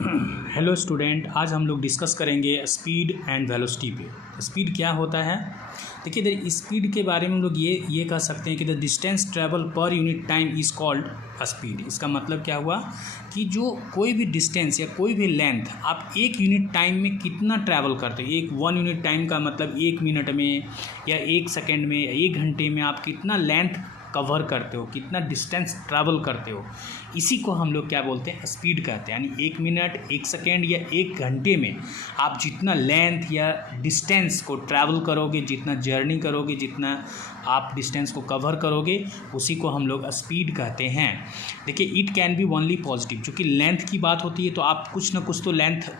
Hello student, आज हम लोग डिस्कस करेंगे स्पीड एंड वेलोसिटी पे। स्पीड क्या होता है? देखिए, इधर स्पीड के बारे में हम लोग ये कह सकते हैं कि the distance travel per unit time is called speed. इसका मतलब क्या हुआ कि जो कोई भी डिस्टेंस या कोई भी लेंथ आप एक यूनिट टाइम में कितना ट्रैवल करते हो, एक 1 यूनिट टाइम का मतलब 1 मिनट में या 1 सेकेंड में या 1 घंटे में आप कितना लेंथ कवर करते हो, कितना डिस्टेंस ट्रैवल करते हो, इसी को हम लोग क्या बोलते हैं? स्पीड कहते हैं। यानी 1 मिनट, 1 सेकेंड या 1 घंटे में आप जितना लेंथ या डिस्टेंस को ट्रैवल करोगे, जितना जर्नी करोगे, जितना आप डिस्टेंस को कवर करोगे, उसी को हम लोग स्पीड कहते हैं। देखिए, it can be only positive. चूँकि लेंथ की बात होती है तो आप कुछ ना कुछ तो लेंथ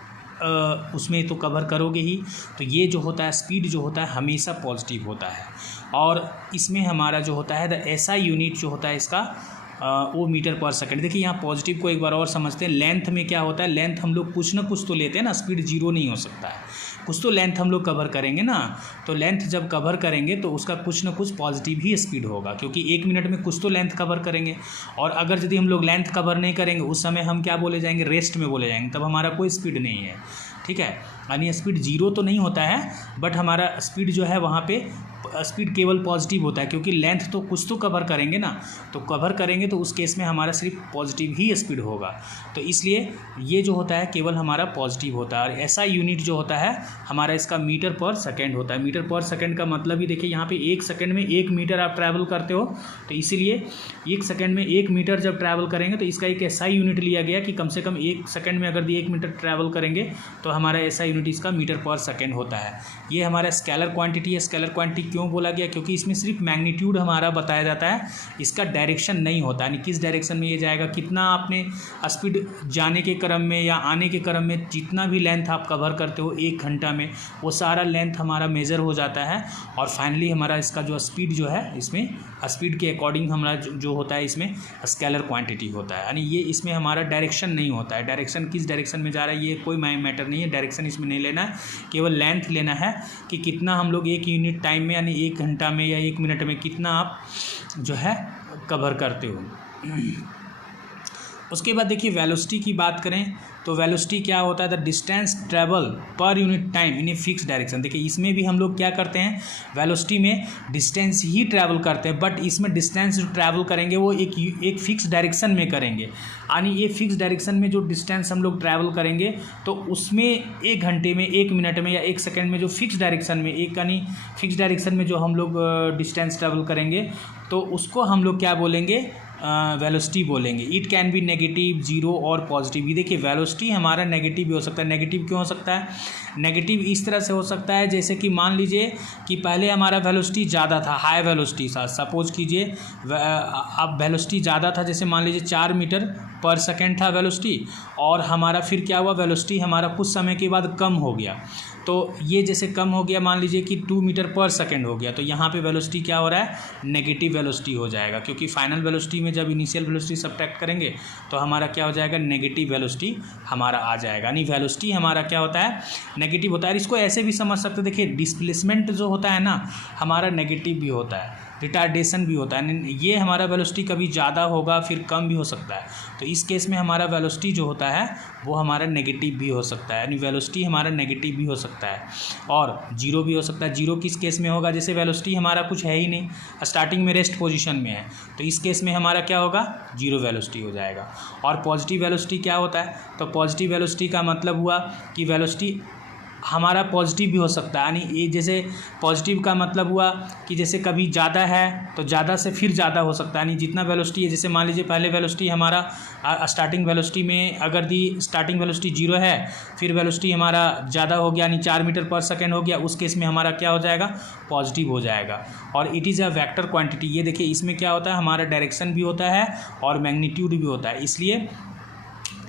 उसमें तो कवर करोगे ही। तो ये जो होता है स्पीड जो होता है हमेशा पॉजिटिव होता है। और इसमें हमारा जो होता है द एसआई यूनिट जो होता है इसका वो मीटर पर सेकंड। देखिए, यहाँ पॉजिटिव को एक बार और समझते हैं। लेंथ में क्या होता है, लेंथ हम लोग कुछ ना कुछ तो लेते हैं ना, स्पीड जीरो नहीं हो सकता है, कुछ तो लेंथ हम लोग कवर करेंगे ना। तो लेंथ जब कवर करेंगे तो उसका कुछ ना कुछ पॉजिटिव ही स्पीड होगा, क्योंकि 1 मिनट में कुछ तो लेंथ कवर करेंगे। और अगर यदि हम लोग लेंथ कवर नहीं करेंगे उस समय हम क्या बोले जाएंगे? रेस्ट में बोले जाएंगे, तब हमारा कोई स्पीड नहीं है। ठीक है, यानी स्पीड जीरो तो नहीं होता है, बट हमारा स्पीड जो है वहाँ पे स्पीड केवल पॉजिटिव होता है, क्योंकि लेंथ तो कुछ तो कवर करेंगे ना। तो कवर करेंगे तो उस केस में हमारा सिर्फ पॉजिटिव ही स्पीड होगा। तो इसलिए ये जो होता है केवल हमारा पॉजिटिव होता है। और ऐसा यूनिट जो होता है हमारा इसका मीटर पर सेकेंड होता है। मीटर पर सेकेंड का मतलब ही देखिए, यहाँ पे 1 सेकेंड में 1 मीटर आप ट्रैवल करते हो, तो इसीलिए 1 सेकेंड में 1 मीटर जब ट्रैवल करेंगे तो इसका एक ऐसा यूनिट लिया गया कि कम से कम 1 सेकेंड में अगर 1 मीटर ट्रैवल करेंगे तो हमारा ऐसा यूनिट इसका मीटर पर सेकेंड होता है। ये हमारा स्केलर क्वांटिटी है। स्केलर क्वांटिटी क्यों बोला गया? क्योंकि इसमें सिर्फ मैग्नीट्यूड हमारा बताया जाता है, इसका डायरेक्शन नहीं होता। यानी किस डायरेक्शन में ये जाएगा, कितना आपने स्पीड जाने के क्रम में या आने के क्रम में जितना भी लेंथ आप कवर करते हो 1 घंटा में, वो सारा लेंथ हमारा मेजर हो जाता है। और फाइनली हमारा इसका जो स्पीड जो है, इसमें स्पीड के अकॉर्डिंग हमारा जो होता है इसमें स्केलर क्वांटिटी होता है। यानी ये इसमें हमारा डायरेक्शन नहीं होता है। डायरेक्शन किस डायरेक्शन में जा रहा है ये कोई मैटर नहीं है। डायरेक्शन इसमें नहीं लेना है, केवल लेंथ लेना है कि कितना हम लोग 1 यूनिट टाइम में यानी 1 घंटा में या 1 मिनट में कितना आप जो है कवर करते हो। उसके बाद देखिए, वेलोसिटी की बात करें तो वेलोसिटी क्या होता है? The distance travel per unit time in a fix direction. देखिए, इसमें भी हम लोग क्या करते हैं, वेलोसिटी में डिस्टेंस ही ट्रैवल करते हैं, बट इसमें डिस्टेंस जो ट्रैवल करेंगे वो एक फिक्स डायरेक्शन में करेंगे। यानी ये फिक्स डायरेक्शन में जो डिस्टेंस हम लोग ट्रैवल करेंगे तो उसमें 1 घंटे में, 1 मिनट में या 1 सेकेंड में जो फिक्स डायरेक्शन में यानी फिक्स डायरेक्शन में जो हम लोग डिस्टेंस ट्रैवल करेंगे तो उसको हम लोग क्या बोलेंगे? वेलोसिटी बोलेंगे। It can be negative, zero और पॉजिटिव। ये देखिए, वेलोसिटी हमारा नेगेटिव भी हो सकता है। नेगेटिव क्यों हो सकता है? नेगेटिव इस तरह से हो सकता है जैसे कि मान लीजिए कि पहले हमारा वेलोसिटी ज़्यादा था, हाई वेलोसिटी था। सपोज कीजिए अब वेलोसिटी ज़्यादा था, जैसे मान लीजिए 4 मीटर पर सेकेंड था वेलोसिटी, और हमारा फिर क्या हुआ, वेलोसिटी हमारा कुछ समय के बाद कम हो गया। तो ये जैसे कम हो गया, मान लीजिए कि 2 मीटर पर सेकेंड हो गया, तो यहाँ पे वेलोसिटी क्या हो रहा है? नेगेटिव वेलोसिटी हो जाएगा, क्योंकि फाइनल वेलोसिटी में जब इनिशियल वेलोसिटी सब्ट्रैक्ट करेंगे तो हमारा क्या हो जाएगा? नेगेटिव वेलोसिटी हमारा आ जाएगा। यानी वेलोसिटी हमारा क्या होता है? नेगेटिव होता है। इसको ऐसे भी समझ सकते हैं, देखिए डिस्प्लेसमेंट जो होता है ना हमारा नेगेटिव भी होता है, रिटार्डेशन भी होता है। ये हमारा वेलोसिटी कभी ज़्यादा होगा फिर कम भी हो सकता है। तो इस केस में हमारा वेलोसिटी जो होता है वो हमारा नेगेटिव भी हो सकता है। यानी वेलोसिटी हमारा नेगेटिव भी हो सकता है और जीरो भी हो सकता है। जीरो किस केस में होगा? जैसे वेलोसिटी हमारा कुछ है ही नहीं, स्टार्टिंग में रेस्ट पोजीशन में है, तो इस केस में हमारा क्या होगा? जीरो वेलोसिटी हो जाएगा। और पॉजिटिव वेलोसिटी क्या होता है? तो पॉजिटिव वेलोसिटी का मतलब हुआ कि वेलोसिटी हमारा पॉजिटिव भी हो सकता है। यानी ये जैसे पॉजिटिव का मतलब हुआ कि जैसे कभी ज़्यादा है तो ज़्यादा से फिर ज़्यादा हो सकता है। यानी जितना वेलोसिटी है, जैसे मान लीजिए पहले वेलोसिटी हमारा स्टार्टिंग वेलोसिटी में अगर दी स्टार्टिंग वेलोसिटी 0 है, फिर वेलोसिटी हमारा ज़्यादा हो गया यानी 4 मीटर पर सेकेंड हो गया, उस केस में हमारा क्या हो जाएगा? पॉजिटिव हो जाएगा। और it is a vector quantity. ये देखिए, इसमें क्या होता है? हमारा डायरेक्शन भी होता है और मैग्नीट्यूड भी होता है। इसलिए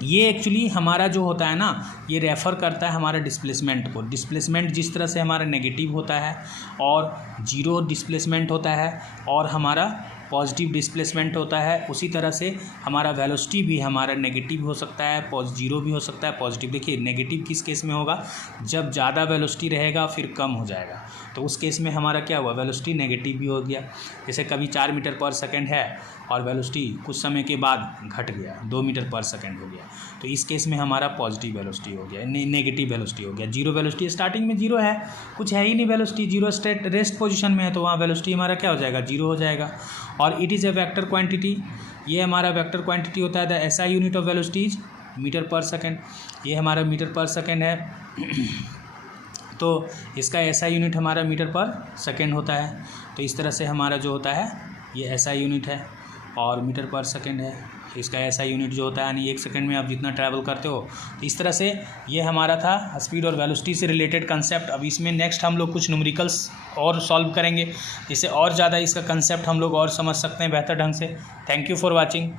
ये एक्चुअली हमारा जो होता है ना, ये रेफ़र करता है हमारा डिस्प्लेसमेंट को। डिस्प्लेसमेंट जिस तरह से हमारा नेगेटिव होता है और जीरो डिस्प्लेसमेंट होता है और हमारा पॉजिटिव डिस्प्लेसमेंट होता है, उसी तरह से हमारा वेलोसिटी भी हमारा नेगेटिव हो सकता है, जीरो भी हो सकता है, पॉजिटिव। देखिए, नेगेटिव किस केस में होगा? जब ज़्यादा वेलोसिटी रहेगा फिर कम हो जाएगा, तो उस केस में हमारा क्या हुआ, वेलोसिटी नेगेटिव भी हो गया। जैसे कभी 4 मीटर पर सेकेंड है और वेलोसिटी कुछ समय के बाद घट गया, 2 मीटर पर सेकेंड हो गया, तो इस केस में हमारा पॉजिटिव वेलोसिटी हो गया, नेगेटिव वेलोसिटी हो गया। जीरो वेलोसिटी, स्टार्टिंग में जीरो है, कुछ है ही नहीं वेलोसिटी, जीरो रेस्ट पोजीशन में है, तो वहाँ वेलोसिटी हमारा क्या हो जाएगा, जीरो हो जाएगा। और it is a vector quantity, ये हमारा वेक्टर क्वांटिटी होता है। The SI unit of velocity is metre per second, ये हमारा मीटर पर सेकेंड है, तो इसका एसआई यूनिट हमारा मीटर पर सेकेंड होता है। तो इस तरह से हमारा जो होता है ये एसआई यूनिट है और मीटर पर सेकेंड है, इसका एसआई यूनिट जो होता है, यानी 1 सेकंड में आप जितना ट्रैवल करते हो। तो इस तरह से ये हमारा था स्पीड और वेलोसिटी से रिलेटेड कंसेप्ट। अब इसमें नेक्स्ट हम लोग कुछ न्यूमेरिकल्स और सॉल्व करेंगे, जिससे और ज़्यादा इसका कंसेप्ट हम लोग और समझ सकते हैं बेहतर ढंग से। Thank you for watching.